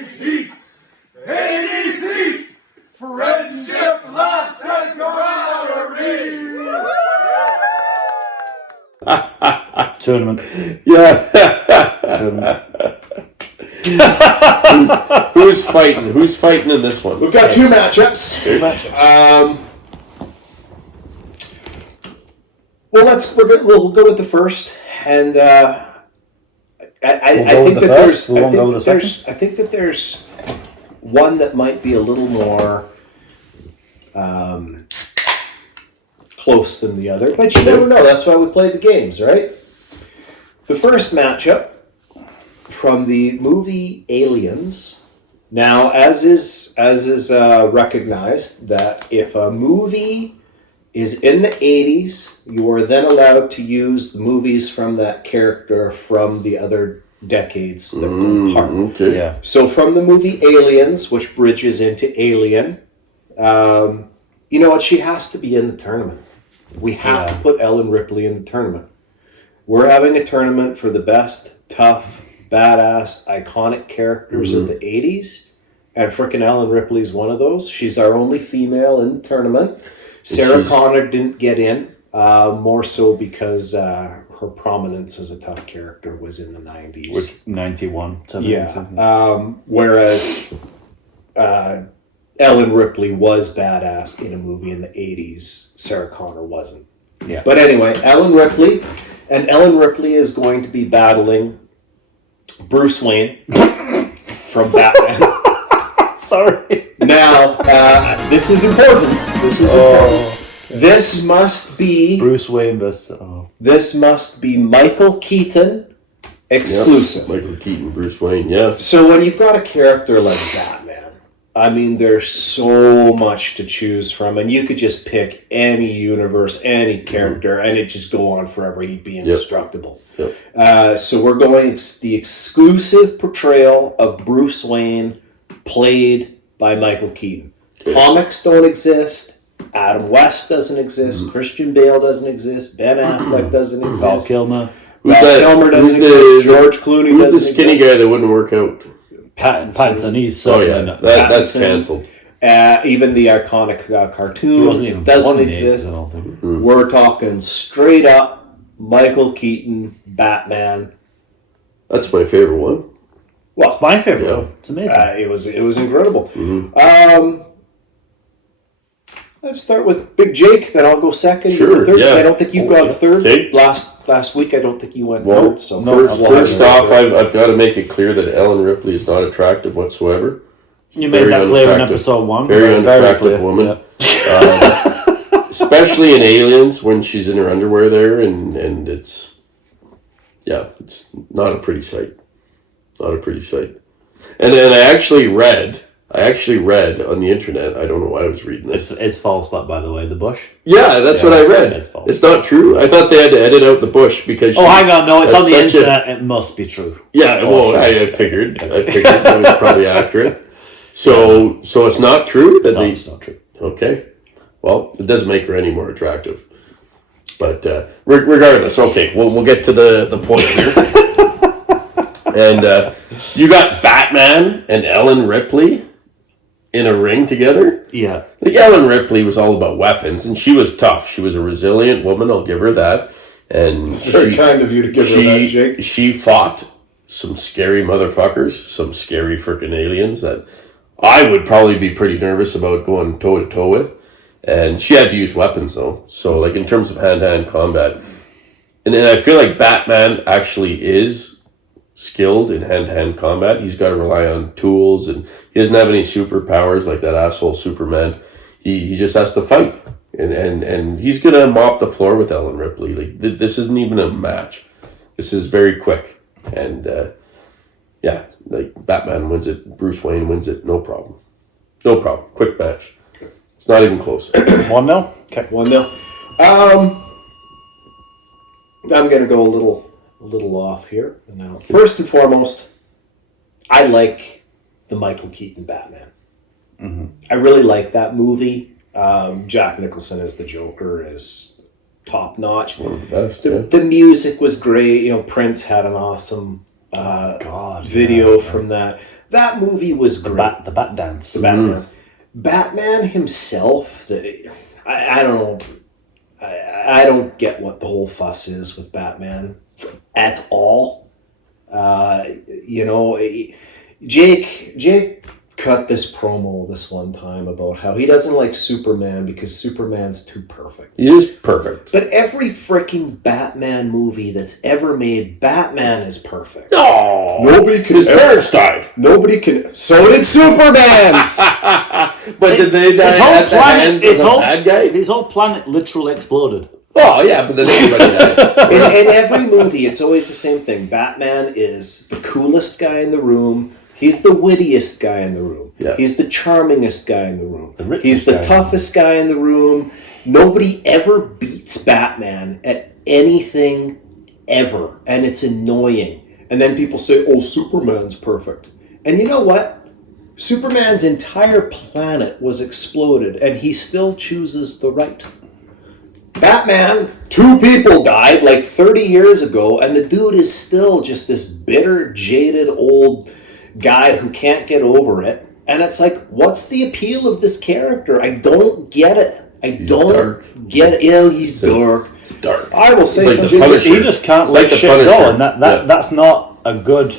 80s heat. 80s heat. Friendship, laughs, and camaraderie. Tournament. Yeah. Tournament. Who's fighting? Who's fighting in this one? We've got two matchups. Well, we'll go with the first, and I think that there's one that might be a little more close than the other, but you never know. That's why we play the games, right? The first matchup from the movie Aliens. Now, as is recognized, that if a movie is in the 80s, you are then allowed to use the movies from that character from the other decades that were part. Okay. Yeah. So from the movie Aliens, which bridges into Alien, you know what? She has to be in the tournament. We have to put Ellen Ripley in the tournament. We're having a tournament for the best, tough, badass, iconic characters of the 80s, and frickin' Ellen Ripley's one of those. She's our only female in the tournament. Sarah Connor didn't get in, more so because her prominence as a tough character was in the 90s. Which 91. Yeah. Whereas Ellen Ripley was badass in a movie in the 80s. Sarah Connor wasn't. Yeah. But anyway, Ellen Ripley is going to be battling Bruce Wayne from Batman. Sorry. Now, this is important. This must be Bruce Wayne versus... This must be Michael Keaton exclusive. Yep. Michael Keaton, Bruce Wayne, yeah. So when you've got a character like Batman, I mean, there's so much to choose from, and you could just pick any universe, any character, and it just go on forever. He'd be indestructible. Yep. So we're going the exclusive portrayal of Bruce Wayne played by Michael Keaton. Okay. Comics don't exist. Adam West doesn't exist. Christian Bale doesn't exist. Ben Affleck doesn't exist. Val Kilmer. Val Kilmer doesn't exist. George Clooney doesn't exist. Who's the skinny guy that wouldn't work out? Pattinson. He's that's cancelled. Even the iconic cartoon doesn't exist. We're talking straight up Michael Keaton Batman. That's my favorite one. Well, it's my favorite one. It's amazing. It was incredible. Let's start with Big Jake, then I'll go second. Sure, you go third, because yeah. I don't think you've gone third. Okay. Last week, I don't think you went Well, third. So first off, I've got to make it clear that Ellen Ripley is not attractive whatsoever. You made that clear in episode 1. Very unattractive woman. Yeah. Especially in Aliens, when she's in her underwear there, and it's not a pretty sight. Not a pretty sight. And then I actually read on the internet, I don't know why I was reading this. It's false, that, by the way, the bush. Yeah, that's what I read. It's false. It's not true. I thought they had to edit out the bush because... Oh, hang on. No, it's on the internet. It must be true. Yeah, well, I figured. I figured it was probably accurate. So it's not true? It's not true. Okay. Well, it doesn't make her any more attractive. But regardless, okay, we'll get to the point here. And you got Batman and Ellen Ripley in a ring together. Yeah. Like, Ellen Ripley was all about weapons, and she was tough. She was a resilient woman, I'll give her that. And it's very kind of you to give her that, Jake. She fought some scary motherfuckers, some scary freaking aliens that I would probably be pretty nervous about going toe-to-toe with. And she had to use weapons, though. So, like, in terms of hand-to-hand combat. And then I feel like Batman actually is skilled in hand-to-hand combat. He's got to rely on tools, and he doesn't have any superpowers like that asshole Superman. He just has to fight, and he's gonna mop the floor with Ellen Ripley. Like, this isn't even a match. This is very quick, and like, Batman wins it, Bruce Wayne wins it, no problem, quick match. It's not even close. 1-0. Okay, 1-0. I'm gonna go a little off here. Now, first and foremost, I like the Michael Keaton Batman. Mm-hmm. I really like that movie. Jack Nicholson as the Joker is top notch. One of the best. The music was great. You know, Prince had an awesome video from that. That movie was great. The bat dance. The Bat Dance. Batman himself, I don't know. I don't get what the whole fuss is with Batman at all. Jake cut this promo this one time about how he doesn't like Superman because Superman's too perfect. He is perfect. But every freaking Batman movie that's ever made, Batman is perfect. Oh, Nobody can. his parents died. Nobody can. So did Superman's. But did they die at the hands of the bad guy? His whole planet literally exploded. Oh, yeah, but then everybody died. In every movie, it's always the same thing. Batman is the coolest guy in the room. He's the wittiest guy in the room. Yeah. He's the charmingest guy in the room. richest He's the guy. toughest guy in the room. Nobody ever beats Batman at anything ever. And it's annoying. And then people say, oh, Superman's perfect. And you know what? Superman's entire planet was exploded, and he still chooses the right. Batman, 2 people died like 30 years ago, and the dude is still just this bitter, jaded old guy who can't get over it. And it's like, what's the appeal of this character? I don't get it. He's dark. Get it. Yeah, he's dark. It's dark. I will say It's like the something. Punisher. He just can't It's let like the shit Punisher. go, and Yeah. that's not a good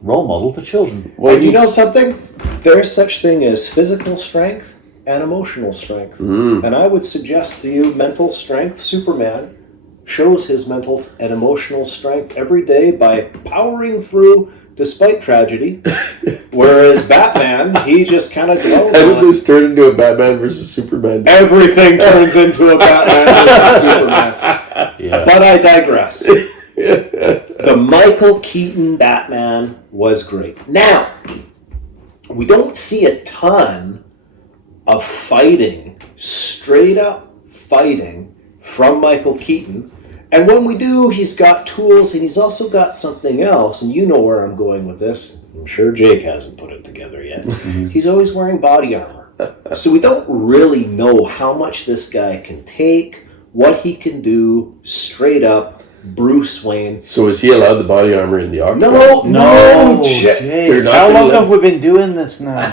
role model for children. Well, And you know something? There's such thing as physical strength and emotional strength. And I would suggest to you, mental strength, Superman shows his mental and emotional strength every day by powering through despite tragedy. Whereas Batman, he just kind of dwells How on did it. this turn into a Batman versus Superman? Everything turns into a Batman versus Superman. Yeah. But I digress. The Michael Keaton Batman was great. Now, we don't see a ton of fighting, straight up fighting from Michael Keaton. And when we do, he's got tools, and he's also got something else, and you know where I'm going with this. I'm sure Jake hasn't put it together yet. He's always wearing body armor. So we don't really know how much this guy can take, what he can do, straight up Bruce Wayne. So is he allowed the body armor in the octagon? No, Jake. They're not How gonna long let- have we been doing this now?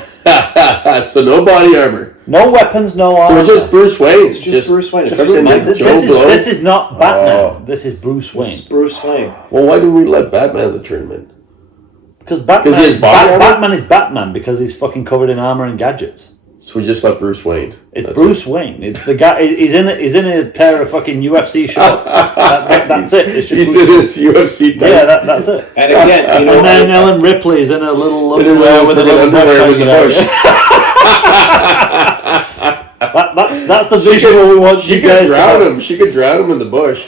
So no body armor. No weapons, no So armor. it's just Bruce Wayne. It's just Bruce Wayne. It's just just in Michael the this, Joe this, Blow. this is not Batman. Oh. This is Bruce This is Wayne. Bruce Wayne. Well, why didn't we let Batman in the tournament? Because Batman, 'Cause he has body armor? Batman is Batman because he's fucking covered in armor and gadgets. So we just let Bruce Wayne. It's That's Bruce Wayne. It's the guy. He's in a pair of fucking UFC shorts. That's it. It's just He's Bruce in Wayne. his UFC tights. Yeah, that's it. And again, you know, And then Ellen Ripley's in a little In a underwear with a little bush underwear with the hanging out. bush. That's the visual we want She you could guys to drown have. him. She could drown him in the bush.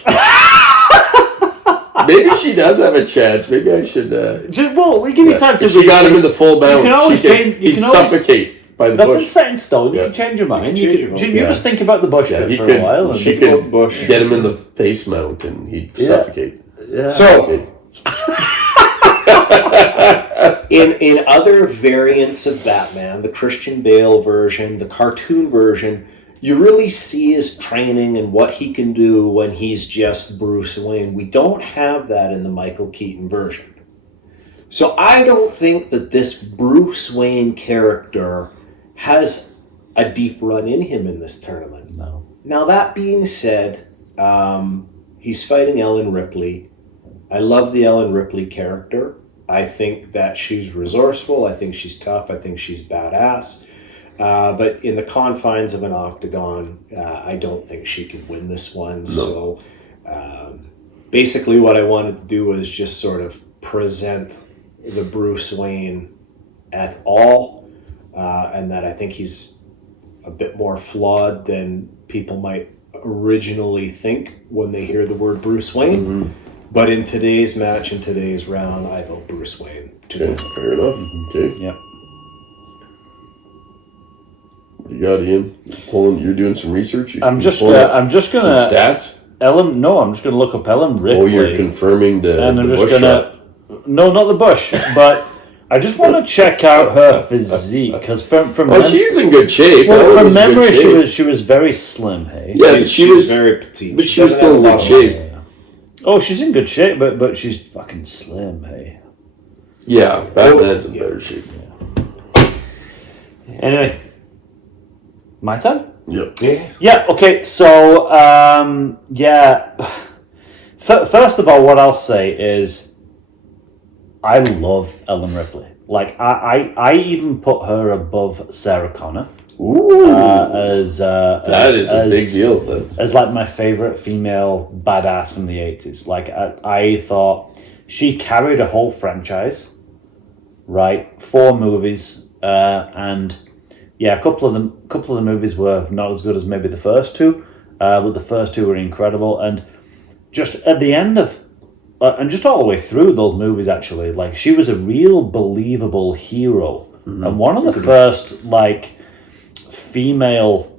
Maybe she does have a chance. Maybe I should. We give you time to. If she got him in the full mount, can always she could, change- you he'd can always- suffocate by the Nothing's bush. set in stone. You Yeah. can change your mind. You You, can can, change your you mind. just think about the bush Yeah, bit he for could. a while. And She Think about the could bush. get him in the face mount, and he'd suffocate. yeah. So, in other variants of Batman, the Christian Bale version, the cartoon version, you really see his training and what he can do when he's just Bruce Wayne. We don't have that in the Michael Keaton version. So I don't think that this Bruce Wayne character has a deep run in him in this tournament. No. Now, that being said, he's fighting Ellen Ripley. I love the Ellen Ripley character. I think that she's resourceful. I think she's tough. I think she's badass. But in the confines of an octagon, I don't think she could win this one. No. So basically what I wanted to do was just sort of present the Bruce Wayne at all, and that I think he's a bit more flawed than people might originally think when they hear the word Bruce Wayne. Mm-hmm. But in today's match, in today's round, I vote Bruce Wayne to Okay, win. fair enough. Okay. Yep. You got Ian. Pulling. You're doing some research. I'm just pulling up gonna some stats. Ellen. No, I'm just gonna look up Ellen Ripley. Oh, you're confirming the and I'm the just bush gonna. No, not the bush, but I just want to check out her physique because from Oh, she's in good shape. well, Ellen from was in good memory shape. she was very slim. Hey. Yeah, She's- she she's was very petite. but she was doesn't have still a in lot good of shape. muscle. Oh, she's in good shape, but she's fucking slim. Hey. Yeah, Batman's in better shape. Anyway, my turn? Yep. Yes. Yeah, okay, so, first of all, what I'll say is I love Ellen Ripley. Like, I even put her above Sarah Connor. Ooh. That is a big deal. As like my favorite female badass from the 80s. Like, I thought she carried a whole franchise, right? 4 movies, and yeah, a couple of the movies were not as good as maybe the first 2, but the first 2 were incredible. And just at the end of, and just all the way through those movies, actually, like, she was a real believable hero, and one of the first like female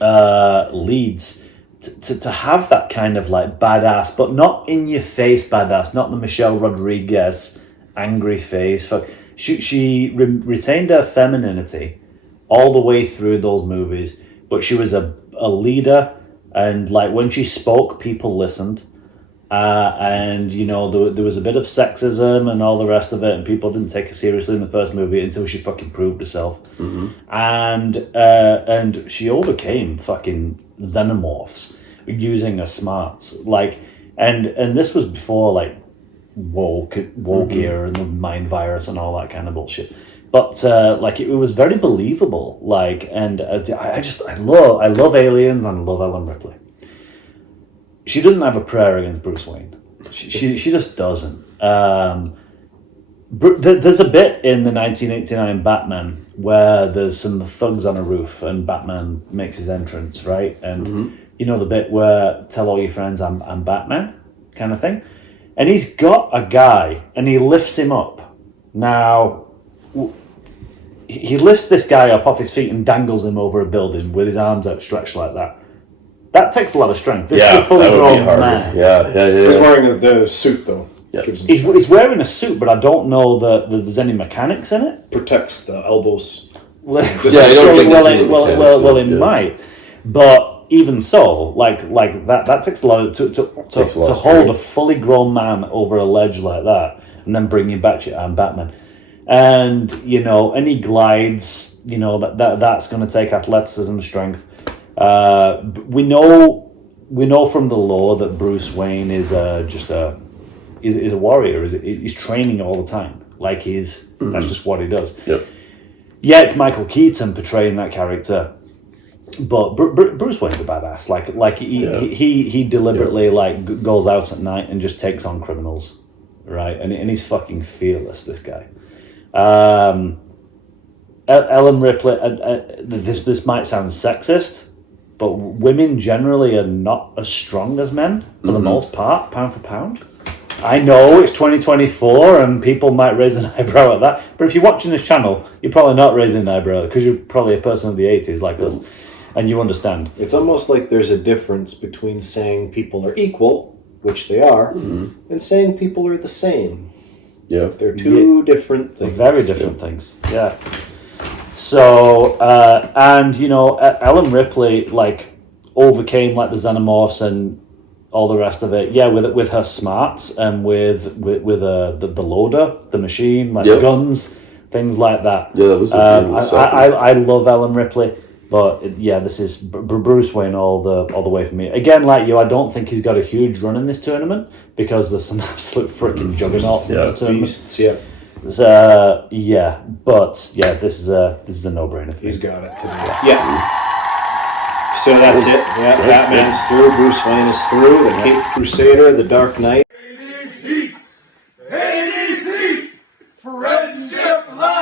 leads to have that kind of like badass, but not in your face badass, not the Michelle Rodriguez angry face. She retained her femininity all the way through those movies, but she was a leader, and like when she spoke, people listened. And you know, there was a bit of sexism and all the rest of it, and people didn't take her seriously in the first movie until she fucking proved herself. And she overcame fucking xenomorphs using her smarts. Like, and this was before like woke era and the mind virus and all that kind of bullshit. But like it was very believable. Like, and I love Aliens, and I love Ellen Ripley. She doesn't have a prayer against Bruce Wayne. She just doesn't. There's a bit in the 1989 Batman where there's some thugs on a roof and Batman makes his entrance, right? And you know the bit where tell all your friends I'm Batman kind of thing? And he's got a guy and he lifts him up. Now, he lifts this guy up off his feet and dangles him over a building with his arms outstretched like that. That takes a lot of strength. This is a fully grown man. Yeah. He's wearing the suit, though. Yeah. He's wearing a suit, but I don't know that there's any mechanics in it. Protects the elbows. Well, I don't think there's any mechanics it might. But even so, like that takes a lot to hold a fully grown man over a ledge like that, and then bring him back to I'm Batman. And you know, and he glides. You know that's going to take athleticism and strength. We know from the lore that Bruce Wayne is a warrior. He's training all the time. Like that's just what he does. Yep. Yeah, it's Michael Keaton portraying that character, but Bruce Wayne's a badass. Like he deliberately like goes out at night and just takes on criminals, right? And he's fucking fearless. This guy. Ellen Ripley. This might sound sexist. But women generally are not as strong as men, for the most part, pound for pound. I know it's 2024 and people might raise an eyebrow at that, but if you're watching this channel, you're probably not raising an eyebrow because you're probably a person of the 80s like us, and you understand. It's almost like there's a difference between saying people are equal, which they are, and saying people are the same. Yeah. They're two different things. Very different things, yeah. So, and you know, Ellen Ripley like overcame like the xenomorphs and all the rest of it. Yeah, with her smarts and with the loader, the machine, like the guns, things like that. Yeah, that was. I love Ellen Ripley, but this is Bruce Wayne all the way for me. Again, like you, I don't think he's got a huge run in this tournament because there's some absolute freaking juggernauts in this tournament. Beasts, yeah. This is a no-brainer. He's got it today. Yeah. So that's it. Yeah, Batman's through. Bruce Wayne is through. The Caped Crusader, the Dark Knight. Hades heat! Hades heat! Friendship life!